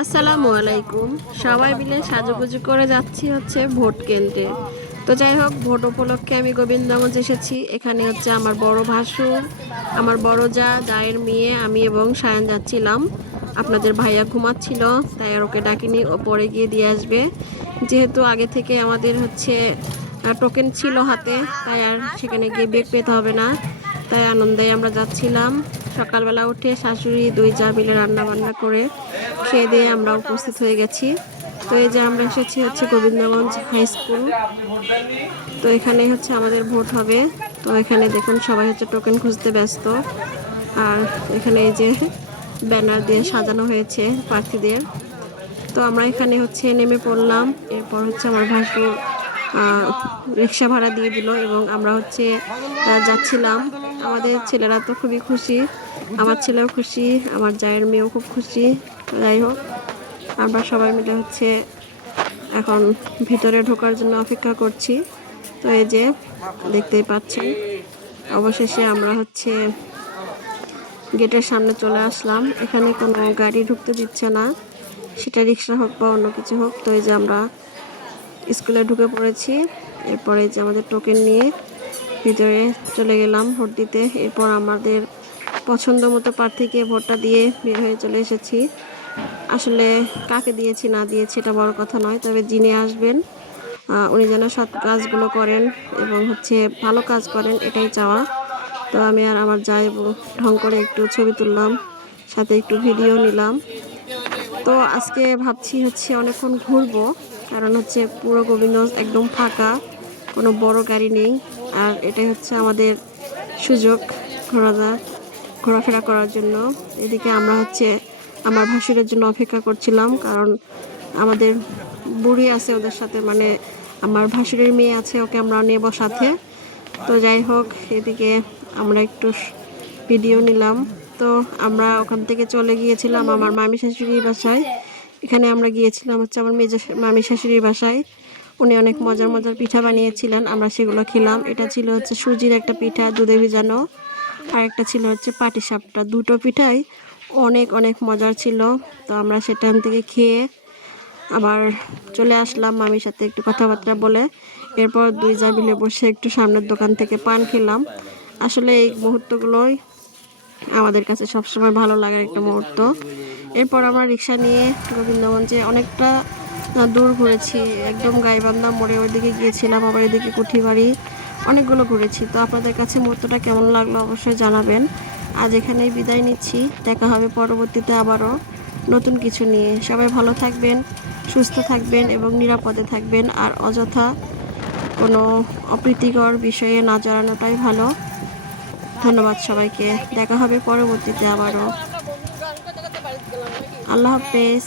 আসসালামু আলাইকুম। সবাই মিলে সাজুগুজু করে যাচ্ছি হচ্ছে ভোট কেন্দ্রে। তো যাই হোক, ভোট উপলক্ষে আমি গোবিন্দগঞ্জ এসেছি। এখানে হচ্ছে আমার বড় ভাসুর, আমার বড় জায়ের মেয়ে, আমি এবং সায়ান যাচ্ছিলাম। আপনাদের ভাইয়া ঘুমাচ্ছিল, তাই আর ওকে ডাকিনি, ও পরে গিয়ে দিয়ে আসবে। যেহেতু আগে থেকে আমাদের হচ্ছে টোকেন ছিল হাতে, তাই আর সেখানে গিয়ে বেগ পেতে হবে না। তাই আনন্দে আমরা যাচ্ছিলাম। সকালবেলা উঠে শাশুড়ি দুই যা মিলে রান্না বান্না করে খেয়ে দিয়ে আমরা উপস্থিত হয়ে গেছি। তো এই যে আমরা এসেছি হচ্ছে গোবিন্দগঞ্জ হাই স্কুল। তো এখানে হচ্ছে আমাদের ভোট হবে। তো এখানে দেখুন সবাই হচ্ছে টোকেন খুঁজতে ব্যস্ত। আর এখানে এই যে ব্যানার দিয়ে সাজানো হয়েছে প্রার্থীদের। তো আমরা এখানে হচ্ছে নেমে পড়লাম। এরপর হচ্ছে আমার ভাসুর রিক্সা ভাড়া দিয়ে দিল এবং আমরা হচ্ছে যাচ্ছিলাম। আমাদের ছেলেরা তো খুবই খুশি, আমার ছেলেও খুশি, আমার জায়ের মেয়েও খুব খুশি। যাই হোক, আমরা সবাই মিলে হচ্ছে এখন ভিতরে ঢোকার জন্য অপেক্ষা করছি। তো এই যে দেখতেই পাচ্ছেন, অবশেষে আমরা হচ্ছে গেটের সামনে চলে আসলাম। এখানে কোনো গাড়ি ঢুকতে দিচ্ছে না, সেটা রিক্সা হোক বা অন্য কিছু হোক। তো এই যে আমরা স্কুলে ঢুকে পড়েছি। এরপরে যে আমাদের টোকেন নিয়ে ভিতরে চলে গেলাম ভোট দিতে। এরপর আমাদের পছন্দ মতো প্রার্থীকে ভোটটা দিয়ে বের হয়ে চলে এসেছি। আসলে কাকে দিয়েছি না দিয়েছি এটা বড় কথা নয়, তবে যিনি আসবেন উনি যেন সৎ কাজগুলো করেন এবং হচ্ছে ভালো কাজ করেন, এটাই চাওয়া। তো আমি আর আমার যাই এবং ঢং করে একটু ছবি তুললাম, সাথে একটু ভিডিও নিলাম। তো আজকে ভাবছি হচ্ছে অনেকক্ষণ ঘুরবো, কারণ হচ্ছে পুরো গোবিন্দগঞ্জ একদম ফাঁকা, কোনো বড় গাড়ি নেই। আর এটাই হচ্ছে আমাদের সুযোগ ঘোরাফেরা করার জন্য। এদিকে আমরা হচ্ছে আমার ভাসুরের জন্য অপেক্ষা করছিলাম, কারণ আমাদের বুড়ি আছে ওদের সাথে, মানে আমার ভাসুরের মেয়ে আছে, ওকে আমরা নেব সাথে। তো যাই হোক, এদিকে আমরা একটু ভিডিও নিলাম। তো আমরা ওখান থেকে চলে গিয়েছিলাম আমার মামি শাশুড়ির বাসায়। এখানে আমরা গিয়েছিলাম হচ্ছে আমার মামি শাশুড়ির বাসায়। উনি অনেক মজার মজার পিঠা বানিয়েছিলেন, আমরা সেগুলো খেলাম। এটা ছিল হচ্ছে সুজির একটা পিঠা, দুধে ভিজানো, আর একটা ছিল হচ্ছে পাটিসাপটা। দুটো পিঠাই অনেক অনেক মজার ছিল। তো আমরা সেখান থেকে খেয়ে আবার চলে আসলাম মামির সাথে একটু কথাবার্তা বলে। এরপর দুই যা মিলে বসে একটু সামনের দোকান থেকে পান খেলাম। আসলে এই মুহূর্তগুলোই আমাদের কাছে সবসময় ভালো লাগার একটা মুহূর্ত। এরপর আমরা রিক্সা নিয়ে গোবিন্দগঞ্জে অনেকটা দূর ঘুরেছি, একদম গাইবান্ধা মোড়ে ওইদিকে গিয়েছিলাম, আবার এদিকে কুঠিবাড়ি, অনেকগুলো ঘুরেছি। তো আপনাদের কাছে মুহূর্তটা কেমন লাগলো অবশ্যই জানাবেন। আজ এখানেই বিদায় নিচ্ছি, দেখা হবে পরবর্তীতে আবারও নতুন কিছু নিয়ে। সবাই ভালো থাকবেন, সুস্থ থাকবেন এবং নিরাপদে থাকবেন। আর অযথা কোনো অপ্রীতিকর বিষয়ে না জড়ানোটাই ভালো। ধন্যবাদ সবাইকে, দেখা হবে পরবর্তীতে আবারও। আল্লাহ হাফেজ।